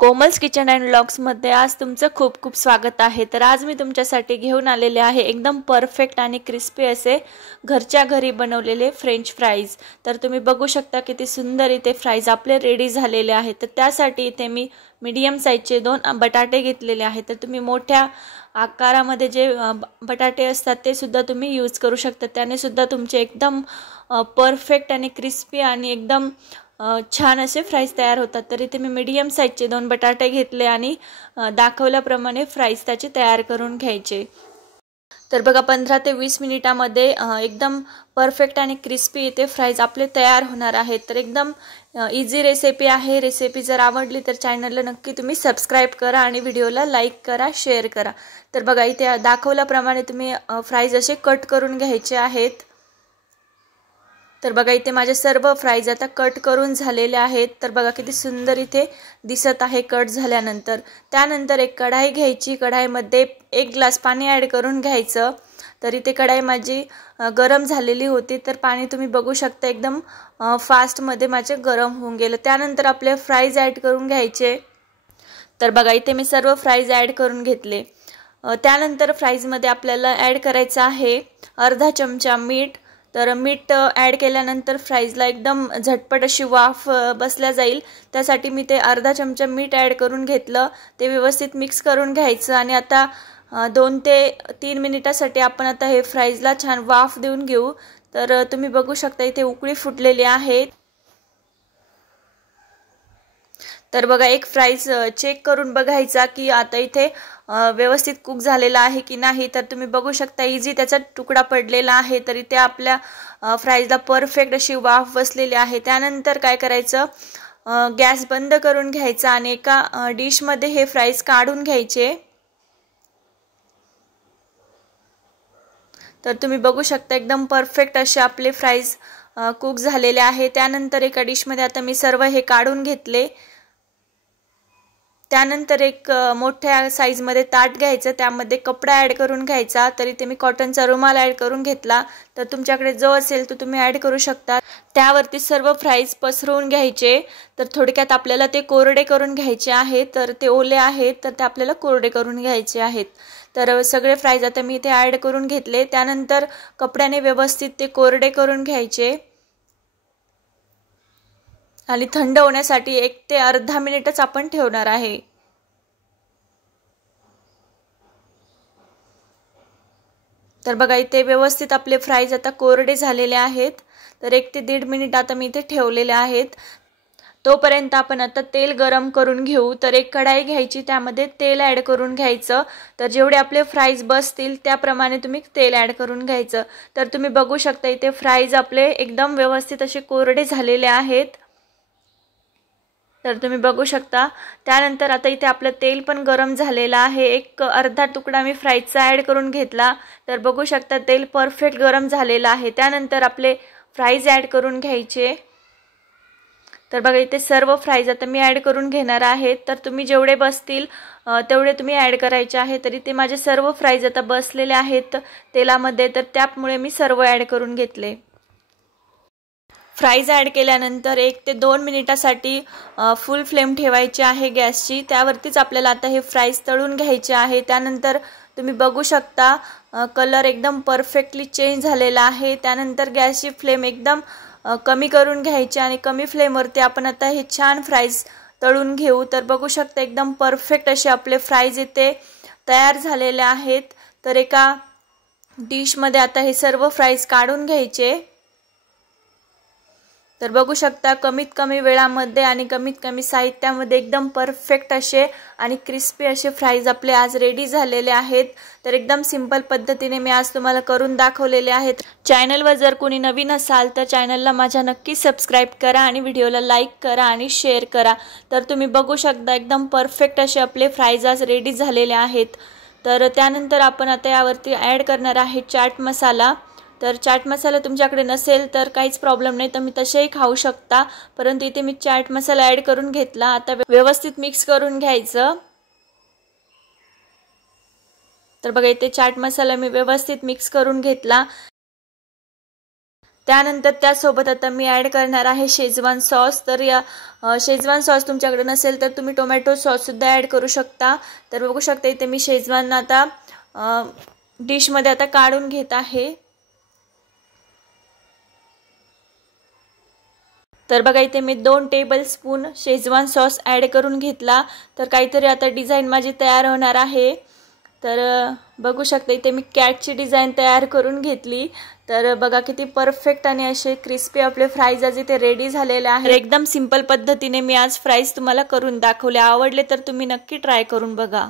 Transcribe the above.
Komal's kitchen and vlogs मध्ये आज तुमचं खूप खूप स्वागत आहे। तर आज मी तुमच्यासाठी घेऊन आलेले आहे एकदम परफेक्ट आणि क्रिस्पी असे घरच्या घरी बनवलेले फ्रेंच फ्राईज। तर तुम्ही बघू शकता किती सुंदर इथे फ्राईज आपले रेडी झालेले आहेत। तर त्यासाठी इथे मी मीडियम साइजचे 2 बटाटे घेतलेले आहेत। तर तुम्ही मोठ्या आकारामध्ये जे बटाटे असतात ते सुद्धा तुम्ही यूज करू शकता, त्याने सुद्धा तुमचे एकदम परफेक्ट आणि क्रिस्पी आणि एकदम छान असे फ्राईज तयार होतात। तर इथे मी मीडियम साइजचे 2 बटाटे घेतले आणि दाखवल्याप्रमाणे फ्राईज त्याचे तयार करून घ्यायचे। तर बघा 15 ते 20 मिनिटांमध्ये एकदम परफेक्ट आणि क्रिस्पी इथे फ्राईज आपले तयार होणार आहेत। तर एकदम इझी रेसिपी आहे। रेसिपी जर आवडली तर चॅनलला नक्की तुम्ही सबस्क्राइब करा आणि व्हिडिओला लाईक करा, शेअर करा। तर बघा इथे दाखवल्याप्रमाणे तुम्ही फ्राईज असे कट करून घ्यायचे आहेत। तर बघा इथे माझे सर्व फ्राईज आता कट करून झालेले आहेत। तर बघा किती सुंदर इथे दिसत आहे कट झाल्यानंतर। त्यानंतर एक कढाई घ्यायची, कढाईमध्ये 1 ग्लास पाणी ॲड करून घ्यायचं। तर इथे कढाई माझी गरम झालेली होती। तर पाणी तुम्ही बघू शकता एकदम फास्ट मध्ये माझे गरम होऊन गेलं। त्यानंतर आपले फ्राईज ॲड करून घ्यायचे। तर बघा इथे मी सर्व फ्राईज ॲड करून घेतले। त्यानंतर फ्राईज मध्ये आपल्याला ॲड करायचं आहे अर्धा चमचा मीठ। तर मीठ ॲड केल्यानंतर फ्राईजला एकदम झटपट अशी वाफ बसल्या जाईल, त्यासाठी मी ते अर्धा चमचा मीठ ॲड करून घेतलं। ते व्यवस्थित मिक्स करून घ्यायचं आणि आता 2 ते 3 मिनिटासाठी आपण आता हे फ्राईजला छान वाफ देऊन घेऊ। तर तुम्ही बघू शकता इथे उकळी फुटलेली आहे। तर बघा एक फ्राईज चेक करून बघायचा की आता इथे व्यवस्थित कुक झालेला आहे की नाही। तर तुम्ही बघू शकता इझी त्याचा तुकडा पडलेला आहे। तर इथे आपल्या फ्राईजला परफेक्ट अशी वाफ बसलेली आहे। त्यानंतर काय करायचं, गॅस बंद करून घ्यायचा आणि एका डिश मध्ये हे फ्राईज काढून घ्यायचे। तर तुम्ही बघू शकता एकदम परफेक्ट असे आपले फ्राईज कुक झालेले आहे। त्यानंतर एका डिश मध्ये आता मी सर्व हे काढून घेतले। त्यानंतर एक मोठ्या साइज मध्ये ताट घ्यायचं, त्यामध्ये कपडा ॲड करून घ्यायचा। तर इथे मी कॉटनचा रुमाल ॲड करून घेतला। तर तुमच्याकडे जो असेल तो तुम्ही ॲड करू शकता। त्यावरती सर्व फ्राईज पसरवून घ्यायचे। तर थोडक्यात आपल्याला ते कोरडे करून घ्यायचे आहेत। तर ते ओले आहेत तर ते आपल्याला कोरडे करून घ्यायचे आहेत। तर सगळे फ्राईज आता मी इथे ॲड करून घेतले। त्यानंतर कपड्याने व्यवस्थित ते कोरडे करून घ्यायचे आणि थंड होण्यासाठी 1 ते अर्धा मिनिटच आपण ठेवणार आहे। तर बघा इथे व्यवस्थित आपले फ्राईज आता कोरडे झालेले आहेत। तर 1 ते 1.5 मिनिट आता मी इथे ठेवलेले आहेत। तोपर्यंत आपण आता तेल गरम करून घेऊ। तर एक कढाई घ्यायची, त्यामध्ये तेल ॲड करून घ्यायचं। तर जेवढे आपले फ्राईज बसतील त्याप्रमाणे तुम्ही तेल ॲड करून घ्यायचं। तर तुम्ही बघू शकता इथे फ्राईज आपले एकदम व्यवस्थित असे कोरडे झालेले आहेत। तर तुम्ही बघू शकता। त्यानंतर आता इथे आपलं तेल पण गरम झालेलं आहे। एक अर्धा तुकडा मी फ्राईजचा ॲड करून घेतला। तर बघू शकता तेल परफेक्ट गरम झालेलं आहे। त्यानंतर आपले फ्राईज ॲड करून घ्यायचे। तर बघा इथे सर्व फ्राईज आता मी ॲड करून घेणार आहे। तर तुम्ही जेवढे बसतील तेवढे तुम्ही ॲड करायचे आहे। तर इथे माझे सर्व फ्राईज आता बसलेले आहेत तेलामध्ये, तर त्यामुळे मी सर्व ॲड करून घेतले। फ्राईज ॲड केल्यानंतर 1 ते 2 मिनिटासाठी फुल फ्लेम ठेवायची आहे गॅसची। त्यावरतीच आपल्याला आता हे फ्राईज तळून घ्यायचे आहे। त्यानंतर तुम्ही बघू शकता कलर एकदम परफेक्टली चेंज झालेला आहे। त्यानंतर गॅसची फ्लेम एकदम कमी करून घ्यायची आणि कमी फ्लेमवरती आपण आता हे छान फ्राईज तळून घेऊ। तर बघू शकता एकदम परफेक्ट असे आपले फ्राईज इथे तयार झालेले आहेत। तर एका डिश मध्ये आता हे सर्व फ्राईज काढून घ्यायचे। तर बघू शकता कमीत कमी वेळामध्ये आणि कमीत कमी साहित्यामध्ये एकदम परफेक्ट असे आणि क्रिस्पी असे फ्राईज आपले आज रेडी झालेले आहेत। तर एकदम सिंपल पद्धतीने मी आज तुम्हाला करून दाखवलेले आहेत। चॅनलवर जर कोणी नवीन असाल तर चॅनलला माझ्या नक्की सबस्क्राइब करा आणि व्हिडिओला लाईक करा आणि शेअर करा। तर तुम्ही बघू शकता एकदम परफेक्ट असे आपले फ्राईज आज रेडी झालेले आहेत। तर त्यानंतर आपण आता यावरती ॲड करणार आहे चाट मसाला। तर चाट मसाला तुमच्याकडे नसेल तर काहीच प्रॉब्लेम नाही, तर मी तसेही खाऊ शकता, परंतु इथे मी चाट मसाला ॲड करून घेतला। आता व्यवस्थित मिक्स करून घ्यायचं। तर बघा इथे चाट मसाला मी व्यवस्थित मिक्स करून घेतला। त्यानंतर त्यासोबत आता मी ॲड करणार आहे शेजवान सॉस. तर या शेजवान सॉस तुमच्याकडे नसेल तर तुम्ही टोमॅटो सॉससुद्धा ॲड करू शकता. तर बघू शकता इथे मी शेजवान आता डिशमध्ये आता काढून घेत आहे. तर बघा इथे मी 2 टेबलस्पून शेजवान सॉस ॲड करून घेतला. तर काहीतरी आता डिझाईन माझी तयार होणार आहे. तर बघू शकता इथे मी कॅटची डिझाईन तयार करून घेतली. तर बघा किती परफेक्ट आणि असे क्रिस्पी आपले फ्राईज आज इथे रेडी झालेले आहेत. एकदम सिंपल पद्धतीने मी आज फ्राईज तुम्हाला करून दाखवले. आवडले तर तुम्ही नक्की ट्राय करून बघा.